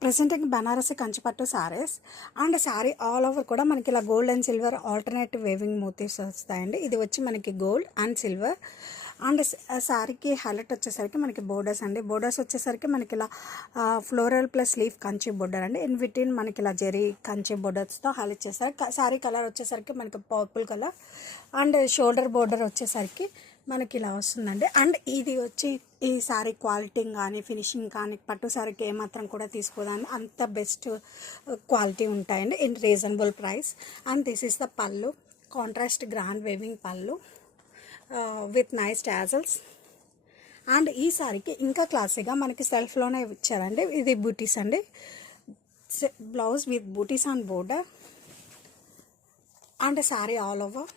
Presenting Banarasi కంచిపట్టు saris and sari all over కూడా మనకి ఇలా gold and silver alternative weaving motives వస్తాయండి. ఇది వచ్చి మనకి గోల్డ్ అండ్ సిల్వర్ అండ్ శారీకి హైలైట్ వచ్చేసరికి మనకి బోర్డర్స్ అండి. బోర్డర్స్ వచ్చేసరికి మనకి ఇలా floral plus leaf Kanchi border అండి. ఇన్ బిట్వీన్ మనకి ఇలా జెరీ కంచి బోర్డర్స్తో హైలైట్ చేస్తారు. శారీ కలర్ వచ్చేసరికి మనకి purple colour and shoulder border వచ్చేసరికి మనకి ఇలా వస్తుందండి. అండ్ ఇది వచ్చి ఈ శారీ క్వాలిటీ కానీ ఫినిషింగ్ కానీ పట్టు శారీకి ఏమాత్రం కూడా తీసుకోదాన్ని అంత బెస్ట్ క్వాలిటీ ఉంటాయండి in reasonable price. And this is the పళ్ళు, కాంట్రాస్ట్ గ్రాండ్ వేవింగ్ పళ్ళు విత్ నైస్ టాజల్స్. అండ్ ఈ శారీకి ఇంకా క్లాసీగా మనకి సెల్ఫ్లోనే ఇచ్చారండి. ఇది బూటీస్ అండి. బ్లౌజ్ విత్ బూటీస్ and border and sari all over